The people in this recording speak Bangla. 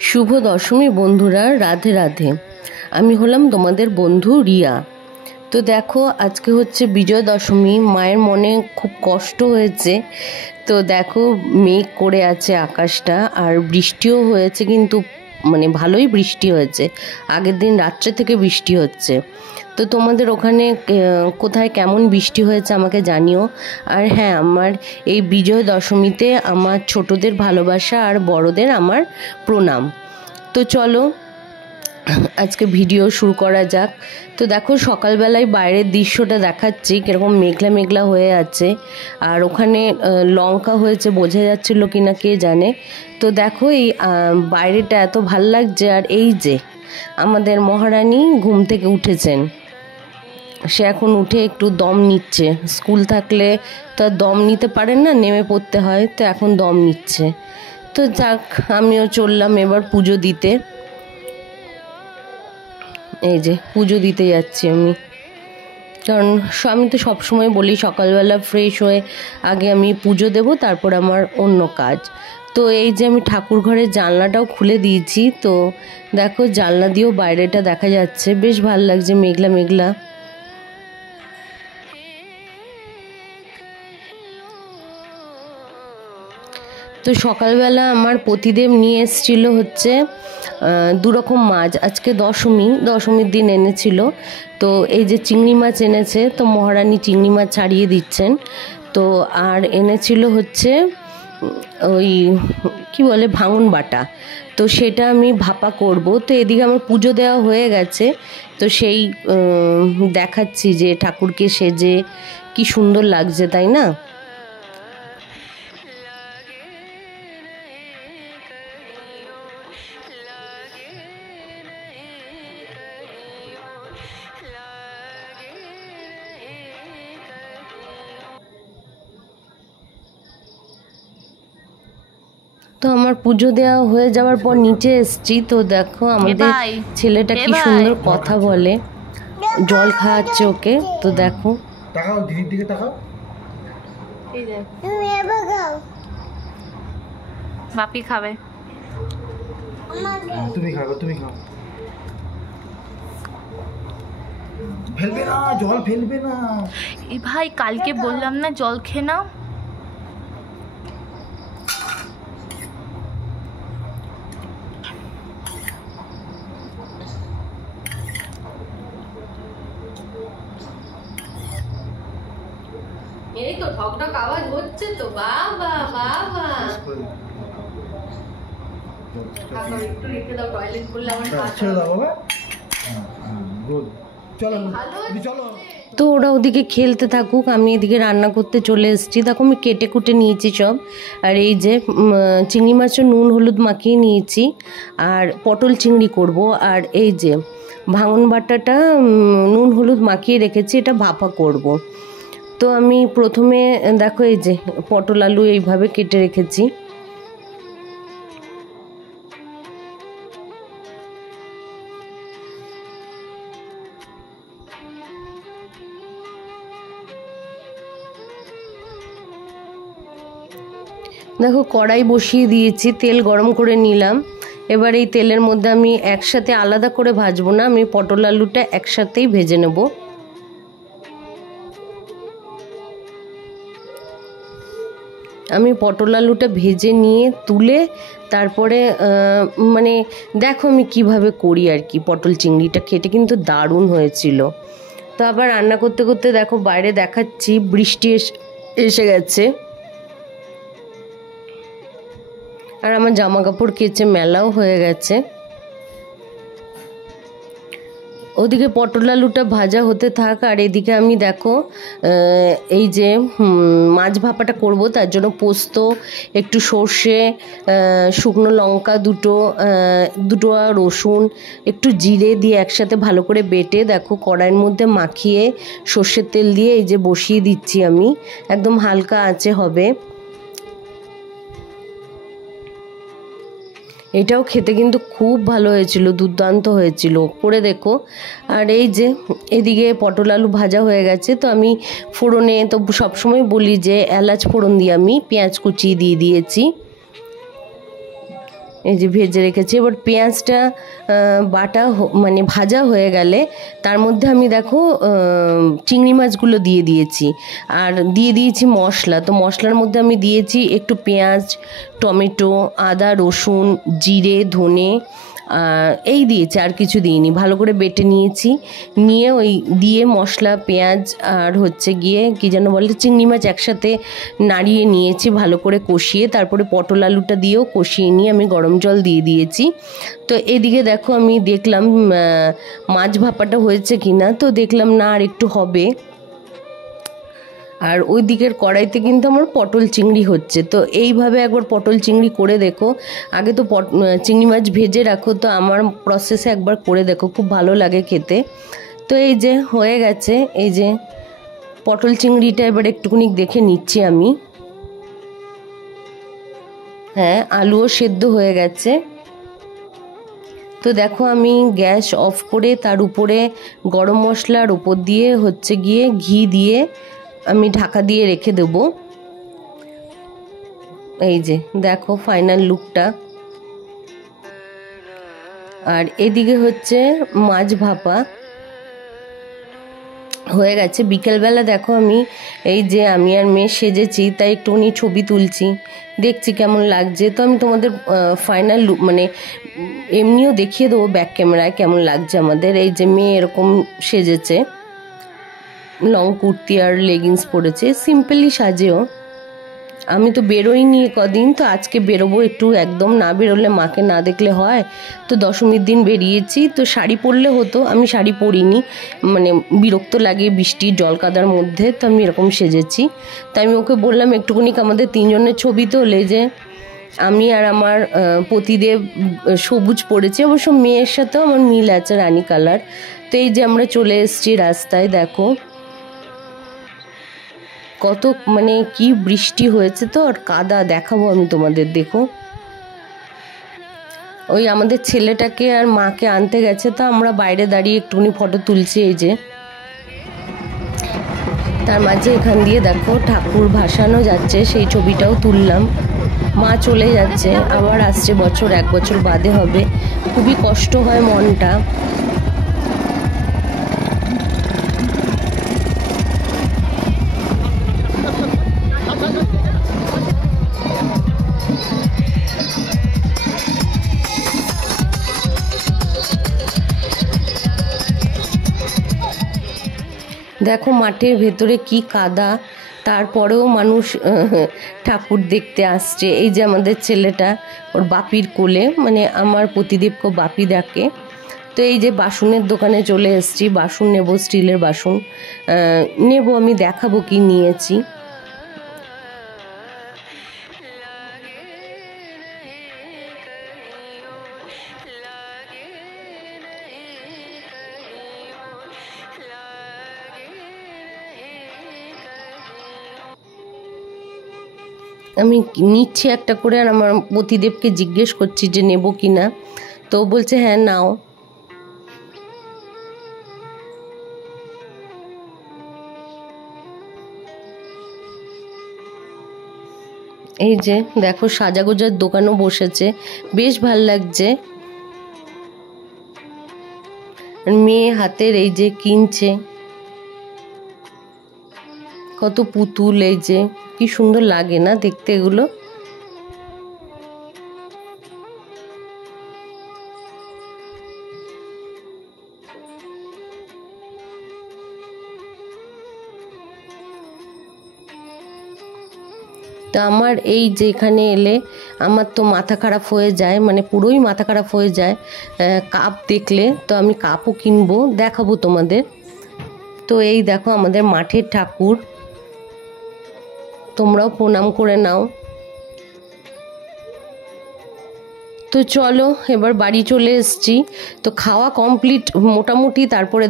শুভ দশমী বন্ধুরা, রাধে রাধে। আমি হলাম তোমাদের বন্ধু রিয়া। তো দেখো, আজকে হচ্ছে বিজয় দশমী। মায়ের মনে খুব কষ্ট হয়েছে। তো দেখো, মেঘ করে আছে আকাশটা, আর বৃষ্টিও হয়েছে, কিন্তু মানে ভালোই বৃষ্টি হয়েছে। আগের দিন রাত্রে থেকে বৃষ্টি হচ্ছে। তো তোমাদের ওখানে কোথায় কেমন বৃষ্টি হয়েছে আমাকে জানিও। আর হ্যাঁ, আমার এই বিজয় দশমীতে আমার ছোটদের ভালোবাসা আর বড়দের আমার প্রণাম। তো চলো আজকে ভিডিও শুরু করা যাক। তো দেখো, সকালবেলায় বাইরের দৃশ্যটা দেখাচ্ছি, কীরকম মেঘলা মেঘলা হয়ে আছে। আর ওখানে লঙ্কা হয়েছে, বোঝা যাচ্ছিল কি না কে জানে। তো দেখো, এই বাইরেটা এত ভাল লাগছে। আর এই যে আমাদের মহারানী ঘুম থেকে উঠেছেন, সে এখন উঠে একটু দম নিচ্ছে। স্কুল থাকলে তো আর দম নিতে পারেন না, নেমে পড়তে হয়, তো এখন দম নিচ্ছে। তো যাক, আমিও চললাম এবার পুজো দিতে। এই যে পুজো দিতে যাচ্ছি আমি, কারণ আমি তো সবসময় বলি সকালবেলা ফ্রেশ হয়ে আগে আমি পুজো দেব, তারপর আমার অন্য কাজ। তো এই যে আমি ঠাকুর ঘরের জানলাটাও খুলে দিয়েছি। তো দেখো, জানলা দিয়েও বাইরেটা দেখা যাচ্ছে, বেশ ভালো লাগছে, মেঘলা মেঘলা। তো সকালবেলা আমার পতিদেব নিয়ে এসেছিল হচ্ছে দুরকম মাছ। আজকে দশমীর দিন এনেছিল। তো এই যে চিংড়ি মাছ এনেছে, তো মহারানী চিংড়ি মাছ ছাড়িয়ে দিচ্ছেন। তো আর এনেছিল হচ্ছে ওই কি বলে, ভাঙন বাটা। তো সেটা আমি ভাপা করব। তো এদিকে আমার পুজো দেওয়া হয়ে গেছে। তো সেই দেখাচ্ছি যে ঠাকুরকে সেজে কি সুন্দর লাগছে, তাই না? তো আমার পুজো দেওয়া হয়ে যাওয়ার পর নিচে এসেছি। তো দেখো, আমাদের ছেলেটা কি সুন্দর কথা বলে, জল খাওয়াচ্ছে ওকে। তো দেখো, তাকাও দিদির দিকে, তাকাও। বাপি খাবে, তুমি খাও, তুমি খাও। ফেলবে না, জল ফেলবে না। এ ভাই, কালকে বললাম না জল খেয়ে নাও। এই তো ঠকঠক আওয়াজ হচ্ছে তো। বাবা বাবা, একটু রেখে দাও, টয়লেট করলে আমার ছেড়ে দাও বাবা। গুড, চলো চলো। তো ওরা ওদিকে খেলতে থাকুক, আমি এদিকে রান্না করতে চলে এসেছি। দেখো, আমি কেটে কুটে নিয়েছি সব। আর এই যে চিংড়ি মাছের নুন হলুদ মাখিয়ে নিয়েছি, আর পটল চিংড়ি করব। আর এই যে ভাঙন বাটাটা নুন হলুদ মাখিয়ে রেখেছি, এটা ভাপা করব। তো আমি প্রথমে দেখো, এই যে পটল আলু এইভাবে কেটে রেখেছি। দেখো, কড়াই বসিয়ে দিয়েছি, তেল গরম করে নিলাম। এবার এই তেলের মধ্যে আমি একসাথে আলাদা করে ভাজবো না, আমি পটল আলুটা একসাথেই ভেজে নেব। আমি পটল আলুটা ভেজে নিয়ে তুলে তারপরে মানে দেখো আমি কিভাবে করি আর কি। পটল চিংড়িটা খেতে কিন্তু দারুণ হয়েছিল। তো আবার রান্না করতে করতে দেখো, বাইরে দেখাচ্ছি বৃষ্টি এসে গেছে। আর আমার জামা কাপড় কেচে মেলাও হয়ে গেছে। ওদিকে পটল আলুটা ভাজা হতে থাক, আর এদিকে আমি দেখো এই যে মাছ ভাপাটা করব, তার জন্য পোস্ত, একটু সর্ষে, শুকনো লঙ্কা দুটো রসুন, একটু জিরে দিয়ে একসাথে ভালো করে বেটে দেখো কড়াইয়ের মধ্যে মাখিয়ে সর্ষের তেল দিয়ে এই যে বসিয়ে দিচ্ছি আমি। একদম হালকা আঁচে হবে। এটাও খেতে কিন্তু খুব ভালো হয়েছিল, দুর্দান্ত হয়েছিল, করে দেখো। আর এই যে এদিকে পটল আলু ভাজা হয়ে গেছে। তো আমি ফোড়নে তো সবসময় বলি যে এলাচ ফোড়ন দিয়ে আমি পেঁয়াজ কুচি দিয়ে দিয়েছি। এই যে ভেজে রেখেছি। এবার পেঁয়াজটা বাটা মানে ভাজা হয়ে গেলে তার মধ্যে আমি দেখো চিংড়ি মাছগুলো দিয়ে দিয়েছি আর দিয়ে দিয়েছি মশলা। তো মশলার মধ্যে আমি দিয়েছি একটু পেঁয়াজ, টমেটো, আদা, রসুন, জিরে, ধনে এই দিয়েছি, আর কিছু দিইনি। ভালো করে বেটে নিয়েছি, নিয়ে ওই দিয়ে মশলা, পেঁয়াজ আর হচ্ছে গিয়ে কী যেন বলে চিংড়ি মাছ একসাথে নাড়িয়ে নিয়েছি ভালো করে কষিয়ে। তারপরে পটল আলুটা দিয়েও কষিয়ে নিয়ে আমি গরম জল দিয়ে দিয়েছি। তো এদিকে দেখো আমি দেখলাম মাছ ভাপাটা হয়েছে কি না, তো দেখলাম না আর একটু হবে। আর ওই দিকের কড়াইতে কিন্তু আমার পটল চিংড়ি হচ্ছে। তো এইভাবে একবার পটল চিংড়ি করে দেখো। আগে তো চিংড়ি মাছ ভেজে রাখো, তো আমার প্রসেসে একবার করে দেখো, খুব ভালো লাগে খেতে। তো এই যে হয়ে গেছে, এই যে পটল চিংড়িটা এবার একটুখানি দেখে নিচ্ছি আমি। হ্যাঁ, আলুও সেদ্ধ হয়ে গেছে। তো দেখো আমি গ্যাস অফ করে তার উপরে গরম মশলার উপর দিয়ে হচ্ছে গিয়ে ঘি দিয়ে আমি ঢাকা দিয়ে রেখে দেবো। এই যে দেখো ফাইনাল লুকটা। আর এদিকে হচ্ছে মাছ ভাপা হয়ে গেছে। বিকেলবেলা দেখো আমি এই যে আমি আর মেয়ে সেজেছি, তাই একটুখানি ছবি তুলছি, দেখছি কেমন লাগছে। তো আমি তোমাদের ফাইনাল লুক মানে এমনিও দেখিয়ে দেবো ব্যাক ক্যামেরায় কেমন লাগছে আমাদের। এই যে মেয়ে এরকম সেজেছে, লং কুর্তি আর লেগিংস পরেছে, সিম্পলি সাজেও। আমি তো বেরোইনি কদিন, তো আজকে বেরোবো একটু, একদম না বেরোলে মাকে না দেখলে হয়। তো দশমীর দিন বেরিয়েছি, তো শাড়ি পরলে হতো, আমি শাড়ি পরিনি, মানে বিরক্ত লাগে বৃষ্টির জল কাদার মধ্যে, তো আমি এরকম সেজেছি। তো আমি ওকে বললাম একটুখানি আমাদের তিনজনের ছবি তোলে, যে আমি আর আমার পতিদেব সবুজ পরেছি, অবশ্য মেয়ের সাথেও আমার মিল আছে, রানী কালার। তো এই যে আমরা চলে এসেছি রাস্তায়, দেখো কত মানে কি বৃষ্টি হয়েছে, তো আর কাদা দেখাবো আমি তোমাদের, দেখো। ওই আমাদের ছেলেটাকে আর মাকে আনতে গেছে, তো আমরা বাইরে দাঁড়িয়ে একটুখানি ফটো তুলছি। এই যে তার মাঝে এখান দিয়ে দেখো ঠাকুর ভাসানো যাচ্ছে, সেই ছবিটাও তুললাম। মা চলে যাচ্ছে, আবার আসছে বছর, 1 বছর বাদে হবে। খুবই কষ্ট হয় মনটা। দেখো মাঠের ভেতরে কি কাদা, তারপরেও মানুষ ঠাকুর দেখতে আসছে। এই যে আমাদের ছেলেটা ওর বাপির কোলে, মানে আমার পতিদেবকে বাপি ডাকে। তো এই যে বাসনের দোকানে চলে এসেছি, বাসন নেব, স্টিলের বাসন নেব, আমি দেখাবো কি নিয়েছি। আমি নিচ্ছি একটা করে, আর আমার পতিদেবকে জিজ্ঞেস করছি যে নেব কি না, তো বলছে হ্যাঁ নাও। এই যে দেখো সাজাগোজার দোকানও বসেছে, বেশ ভাল লাগছে। মেয়ে হাতের এই যে কিনছে, কত পুতুল, এই যে কি সুন্দর লাগে না দেখতে এগুলো। তো আমার এই যে এখানে এলে আমার তো মাথা খারাপ হয়ে যায়, মানে পুরোই মাথা খারাপ হয়ে যায় কাপ দেখলে। তো আমি কাপও কিনবো, দেখাবো তোমাদের। তো এই দেখো আমাদের মাঠের ঠাকুর, তোমরাও প্রণাম করে নাও। তো চলো এবার বাড়ি চলে এসেছি, তো খাওয়া কমপ্লিট মোটামুটি। তারপরে